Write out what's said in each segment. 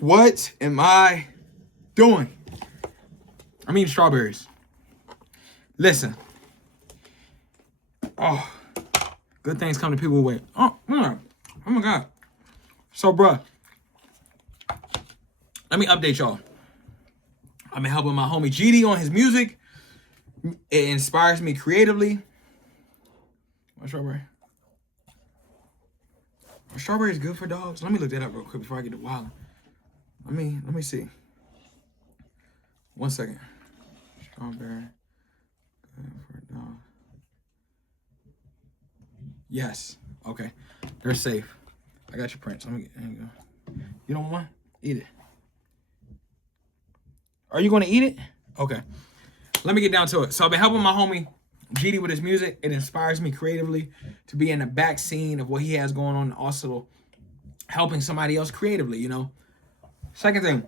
What am I doing? I'm eating strawberries. Listen. Oh, good things come to people who wait. Oh my God. So, bruh, let me update y'all. I've been helping my homie GD on his music. It inspires me creatively. What strawberry? Are strawberries good for dogs? Let me look that up real quick before I get to wild. Let me see. 1 second. Strawberry good for a dog. Yes. Okay. They're safe. I got your prints. Let me get. There you go. You don't want one? Eat it. Are you going to eat it? Okay. Let me get down to it. So I've been helping my homie GD with his music. It inspires me creatively to be in the back scene of what he has going on, and also helping somebody else creatively, you know. Second thing,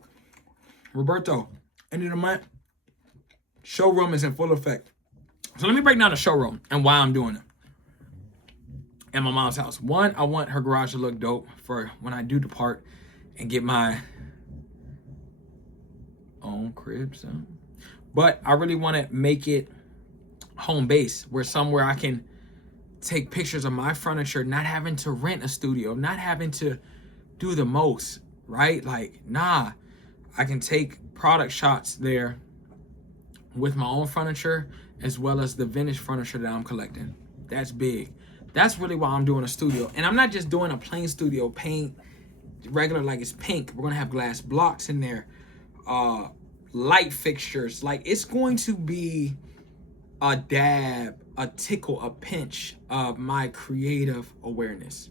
Roberto, end of the month, showroom is in full effect. So let me break down the showroom and why I'm doing it in my mom's house. One, I want her garage to look dope for when I do depart and get my own crib. So. But I really want to make it home base, where somewhere I can take pictures of my furniture, not having to rent a studio, not having to do the most, right? Like, nah, I can take product shots there with my own furniture as well as the vintage furniture that I'm collecting. That's big. That's really why I'm doing a studio. And I'm not just doing a plain studio, paint regular like it's pink. We're gonna have glass blocks in there, light fixtures. Like, it's going to be a dab, a tickle, a pinch of my creative awareness.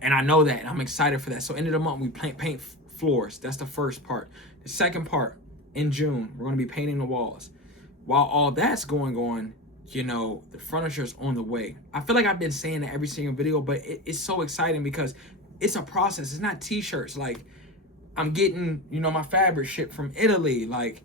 And I know that, and I'm excited for that. So end of the month, we paint floors. That's the first part. The second part, in June, we're gonna be painting the walls. While all that's going on, you know, the furniture's on the way. I feel like I've been saying that every single video, but it's so exciting because it's a process. It's not t-shirts. Like, I'm getting, you know, my fabric shipped from Italy. Like,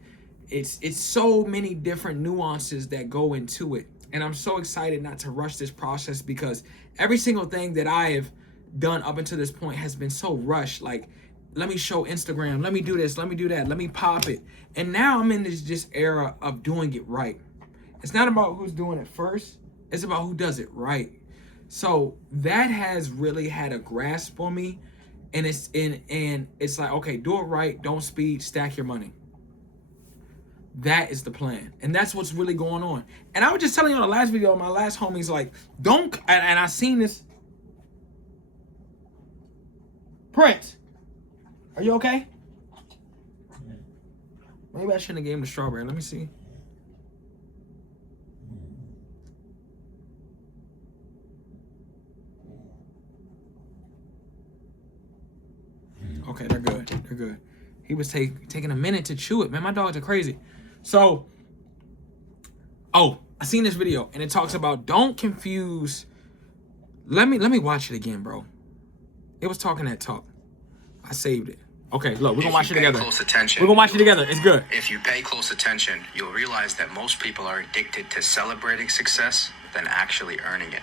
it's so many different nuances that go into it. And I'm so excited not to rush this process, because every single thing that I have done up until this point has been so rushed. Like, let me show Instagram, let me do this, let me do that, let me pop it. And now I'm in this just era of doing it right. It's not about who's doing it first, it's about who does it right. So that has really had a grasp on me. And it's like, okay, do it right, don't speed, stack your money. That is the plan. And that's what's really going on. And I was just telling you on the last video, my last homie's like, don't, and I seen this. Prince, are you okay? Maybe I shouldn't have gave him the strawberry. Let me see. Okay, they're good. They're good. He was taking a minute to chew it. Man, my dogs are crazy. So, oh, I seen this video and it talks about don't confuse. Let me watch it again, bro. It was talking that talk. I saved it. Okay, look, we're gonna watch it together. Close attention, we're gonna watch it together. It's good. If you pay close attention, you'll realize that most people are addicted to celebrating success than actually earning it.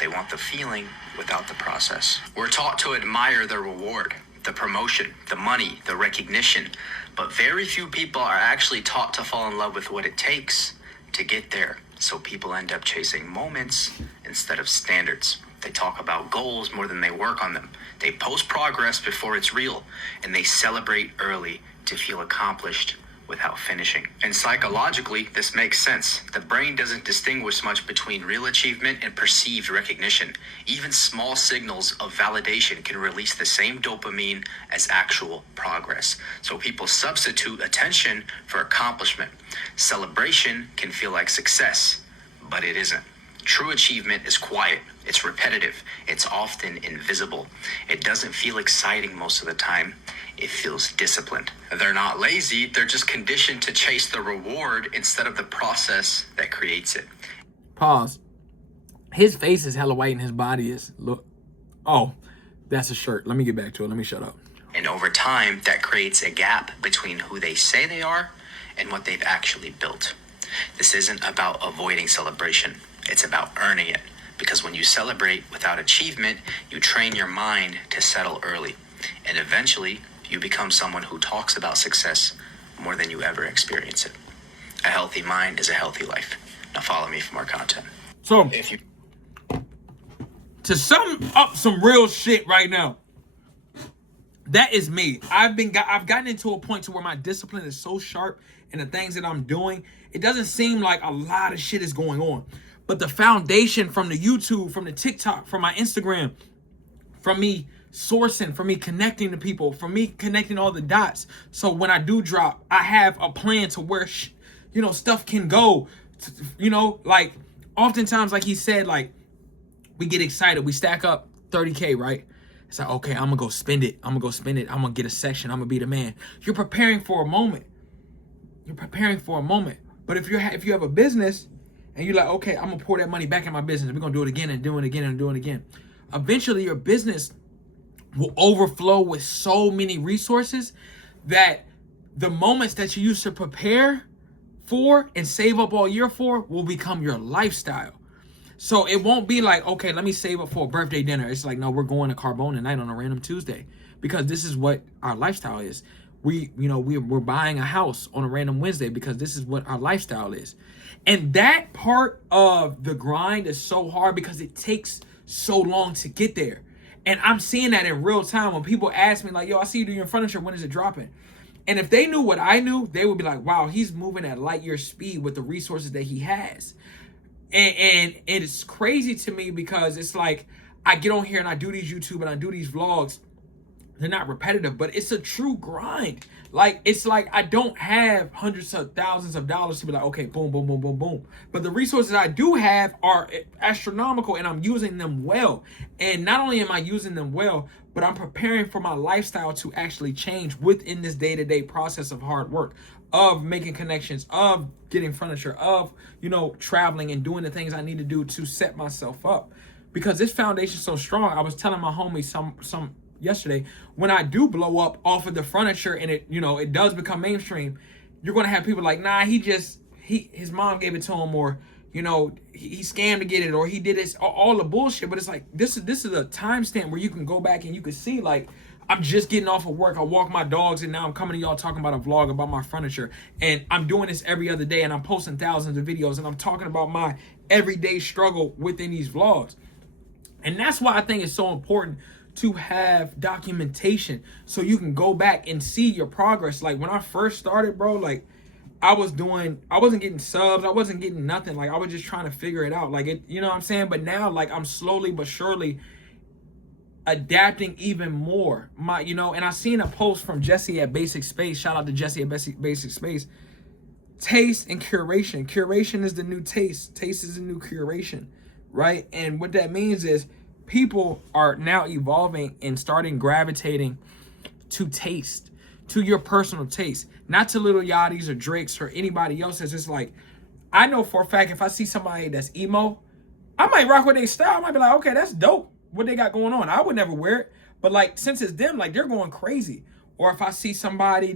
They want the feeling without the process. We're taught to admire the reward, the promotion, the money, the recognition, but very few people are actually taught to fall in love with what it takes to get there. So people end up chasing moments instead of standards. They talk about goals more than they work on them. They post progress before it's real, and they celebrate early to feel accomplished without finishing. And psychologically, this makes sense. The brain doesn't distinguish much between real achievement and perceived recognition. Even small signals of validation can release the same dopamine as actual progress. So people substitute attention for accomplishment. Celebration can feel like success, but it isn't. True achievement is quiet, it's repetitive, it's often invisible. It doesn't feel exciting most of the time. It feels disciplined. They're not lazy, they're just conditioned to chase the reward instead of the process that creates it. Pause. His face is hella white and his body is, look. Oh, that's a shirt. Let me get back to it. Let me shut up. And over time, that creates a gap between who they say they are and what they've actually built. This isn't about avoiding celebration. It's about earning it. Because when you celebrate without achievement, you train your mind to settle early. And eventually, you become someone who talks about success more than you ever experience it. A healthy mind is a healthy life. Now follow me for more content. So, If you to sum up some real shit right now, that is me. I've gotten into a point to where my discipline is so sharp and the things that I'm doing, it doesn't seem like a lot of shit is going on. But the foundation from the YouTube, from the TikTok, from my Instagram, from me sourcing, from me connecting to people, from me connecting all the dots. So when I do drop, I have a plan to where, stuff can go. Like oftentimes, like he said, like we get excited, we stack up 30K, right? It's like, okay, I'm gonna go spend it. I'm gonna get a section. I'm gonna be the man. You're preparing for a moment. But if you have a business and you're like, okay, I'm gonna pour that money back in my business. We're gonna do it again and do it again and do it again. Eventually, your business will overflow with so many resources that the moments that you used to prepare for and save up all year for will become your lifestyle. So it won't be like, okay, let me save up for a birthday dinner. It's like, no, we're going to Carbone night on a random Tuesday because this is what our lifestyle is. We're buying a house on a random Wednesday because this is what our lifestyle is. And that part of the grind is so hard because it takes so long to get there. And I'm seeing that in real time when people ask me like, yo, I see you doing furniture. When is it dropping? And if they knew what I knew, they would be like, wow, he's moving at light year speed with the resources that he has. And it's crazy to me because it's like I get on here and I do these YouTube and I do these vlogs. They're not repetitive, but it's a true grind. Like, it's like I don't have hundreds of thousands of dollars to be like, okay, boom, boom, boom, boom, boom. But the resources I do have are astronomical and I'm using them well. And not only am I using them well, but I'm preparing for my lifestyle to actually change within this day-to-day process of hard work, of making connections, of getting furniture, of, traveling and doing the things I need to do to set myself up. Because this foundation is so strong. I was telling my homie some yesterday, when I do blow up off of the furniture and it does become mainstream, you're going to have people like, nah, his mom gave it to him, or, he scammed to get it, or he did this, all the bullshit. But it's like, this is a timestamp where you can go back and you can see, like, I'm just getting off of work. I walk my dogs and now I'm coming to y'all talking about a vlog about my furniture. And I'm doing this every other day and I'm posting thousands of videos and I'm talking about my everyday struggle within these vlogs. And that's why I think it's so important to have documentation so you can go back and see your progress. Like when I first started, bro, like I wasn't getting subs, I wasn't getting nothing. Like I was just trying to figure it out. Like it, you know what I'm saying? But now like I'm slowly but surely adapting even more. And I seen a post from Jesse at Basic Space. Shout out to Jesse at Basic Space. Taste and curation. Curation is the new taste. Taste is the new curation, right? And what that means is people are now evolving and starting gravitating to taste, to your personal taste, not to Little Yachty's or Drake's or anybody else. It's just like, I know for a fact if I see somebody that's emo, I might rock with their style. I might be like, okay, that's dope, what they got going on. I would never wear it, but like since it's them, like they're going crazy. Or if I see somebody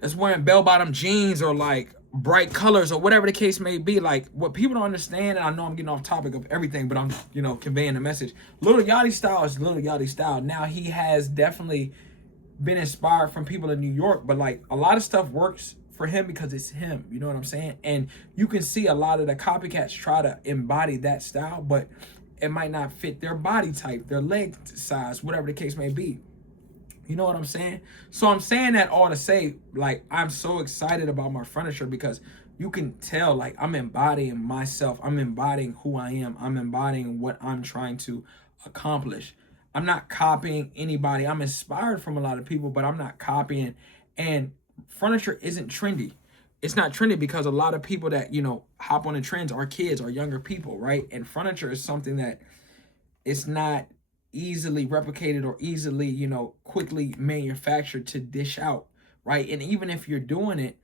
that's wearing bell-bottom jeans or like bright colors or whatever the case may be, like what people don't understand, and I know I'm getting off topic of everything, but I'm conveying the message. Little Yachty style is Little Yachty style. Now he has definitely been inspired from people in New York, but like a lot of stuff works for him because it's him, you know what I'm saying? And you can see a lot of the copycats try to embody that style, but it might not fit their body type, their leg size, whatever the case may be. You know what I'm saying? So I'm saying that all to say, like, I'm so excited about my furniture because you can tell, like, I'm embodying myself. I'm embodying who I am. I'm embodying what I'm trying to accomplish. I'm not copying anybody. I'm inspired from a lot of people, but I'm not copying. And furniture isn't trendy. It's not trendy because a lot of people that, hop on the trends are kids or younger people, right? And furniture is something that it's not easily replicated or easily, quickly manufactured to dish out, right? And even if you're doing it,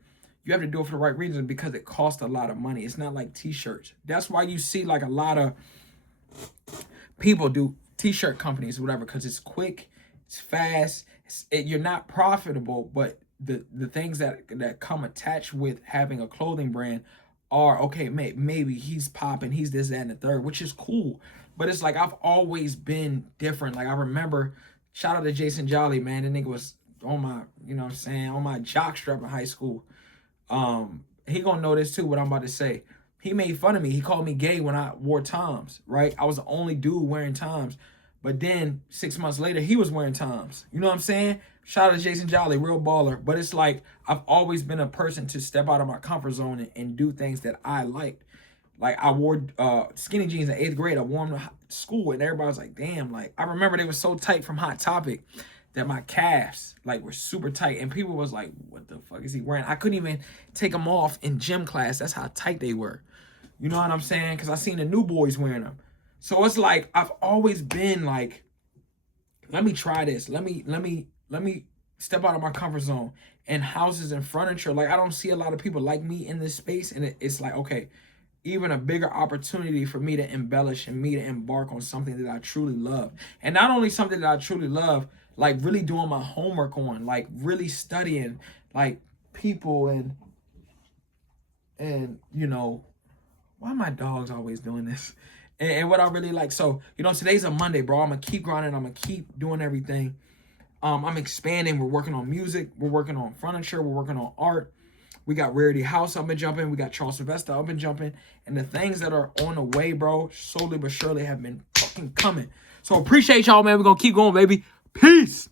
you have to do it for the right reason because it costs a lot of money. It's not like t-shirts. That's why you see like a lot of people do t-shirt companies, whatever, because it's quick, it's fast, you're not profitable, but the things that come attached with having a clothing brand are, okay, maybe he's popping, he's this, that, and the third, which is cool. But it's like I've always been different. Like I remember Shout out to Jason Jolly, man. The nigga was on my, you know what I'm saying, on my jock strap in high school. He gonna know this too, what I'm about to say. He made fun of me. He called me gay when I wore Toms, right? I was the only dude wearing Toms. But then 6 months later, he was wearing Toms. You know what I'm saying? Shout out to Jason Jolly, real baller. But it's like, I've always been a person to step out of my comfort zone and do things that I liked. Like, I wore skinny jeans in 8th grade. I wore them to school, and everybody was like, damn. Like, I remember they were so tight from Hot Topic that my calves, like, were super tight. And people was like, what the fuck is he wearing? I couldn't even take them off in gym class. That's how tight they were. You know what I'm saying? Because I seen the new boys wearing them. So it's like, I've always been like, let me try this. Let me step out of my comfort zone. And houses and furniture, like, I don't see a lot of people like me in this space. And it's like, okay, even a bigger opportunity for me to embellish and me to embark on something that I truly love. And not only something that I truly love, like really doing my homework on, like really studying, like people and you know, why my dogs always doing this? And what I really like, so, you know, today's a Monday, bro. I'm gonna keep grinding. I'm gonna keep doing everything. I'm expanding. We're working on music. We're working on furniture. We're working on art. We got Rarity House up and jumping. We got CHARLESSYLVESTA up and jumping. And the things that are on the way, bro, slowly but surely have been fucking coming. So appreciate y'all, man. We're going to keep going, baby. Peace.